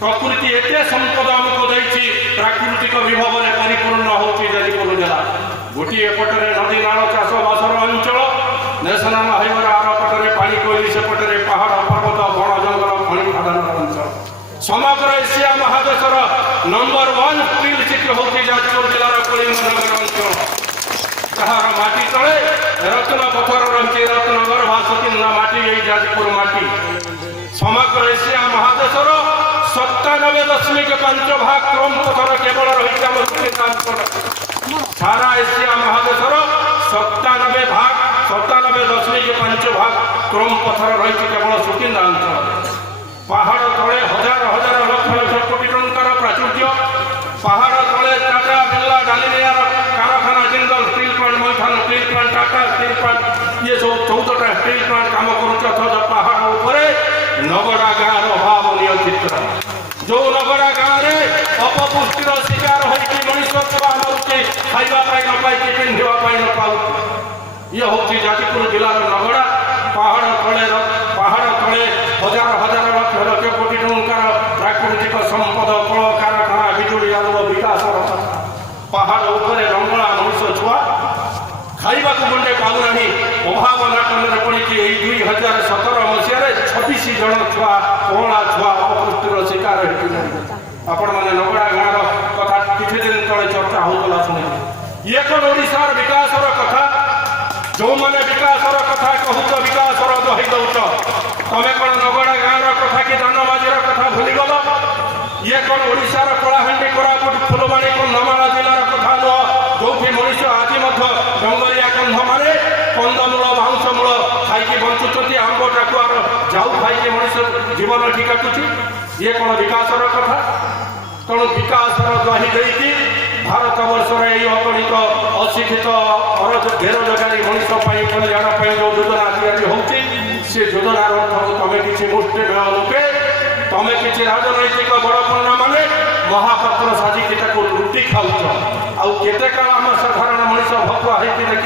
प्रकृति एत संपद आमको देती प्राकृतिक विभव में परिपूर्ण होती जाजपुर जिला गोटे पटे नदी नाल चाष बासर अंचल नेशनल हाइवे आर पटे पानी कोईली सेपटे पहाड़ पर्वत बण जंगल खनि खदान अंचल समग्र एशिया महादेशर नंबर 1 स्टील सिटी होती जाजपुर जिलार कलिंगनगर अंचल ताहार माटी तले रत्न पथर रही रत्नगर भाषकिंदा माटी यही जाजपुर माटी समग्र एशिया महादेशर 97.5 भाग क्रम पथर केवल रही सारा एशिया महादेशर 97.5 भाग क्रम पथर रही केवल सुकिंदा अंचल पहाड़ तले हजार हजार लक्ष लक्ष कोटी टंकार प्राचुर्य पहाड़ तले टाटा बिरला डालिमिया कारखाना Jindal steel plant Maithon steel plant Tata steel plant ये सब 14टा स्टील प्लांट काम कर पहाड़ उपरे नगड़ा गाँव अभावनीय चित्र जो नगड़ा गाँव में अपपुष्टिर शिकार होती मनुष्य छुआ मरुचे खाइबाई न पाई पिंधापी न पाऊ ये हूँ जाजपुर जिलार नगड़ा पहाड़ तले हजार हजार लक्ष लक्ष कोटी टंकार प्राकृतिक संपद कल कारखाना बिजुली आलुर विकास पहाड़ उपरे रंगला मनुष्य छुआ खाइबा गंडे पाऊना अभाव नाटन पड़ी 2017 मसीह 26 जन छुआ कला छुआ अपपुष्टिर शिकार आपण मैंने नगड़ा गाँव कथा किसी दिन तले चर्चा होगा शुणी ये कौन ओडिशार विकासर कथा जो मैंने विकासर कथा कहूच विकासर दही दौच तमें कौन नगड़ा गाँव कथा कि दानबाजीर कथा भूलीगल ये कौन ओडिशार कलाहांडी कोरापुट फुलबाणी कंधमाल जिलार कथा नुह जो मनुष्य आज जंगलिया कंधमारे कंदमूल बाउंशमूल खाई बंचुंट आंब टाकुआर जाऊ खाई मनुष्य जीवन टी काटुची ये कौन विकासर कथा तेणु विकासर दही देती भारत वर्षर यही अगणित अशिक्षित बेरोजगारी मनुष्य कल्याण जो योजना या से योजनार अर्थ तुम किसी मुष्टिमेय लोके तुम किसी राजनैतिक बड़पण मैंने महापात्र साजिकी लुटी खाऊच आउ केते काल आम साधारण मनुष्य भकुआ होती देख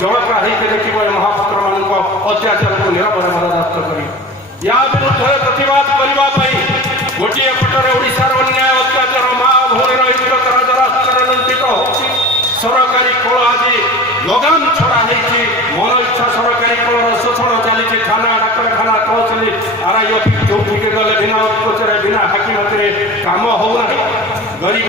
जड़का होती देख महापात्र मान अत्याचार को निरापद बर्दास्त कर या विरुद्ध प्रतिवाद करने गोटे पटरे ओडिशार अन्याय अत्याचार माँ भूमिर इज्जत राजरास्तार लुंठित हो सरकारी कल आज लगाम छड़ा होती मन इच्छा सरकारी कलर शोषण चली थाना डाक्तखाना तहसिल आरआई ऑफिस जो गले बिना उपचार बिना हाकिमत काम होना गरीब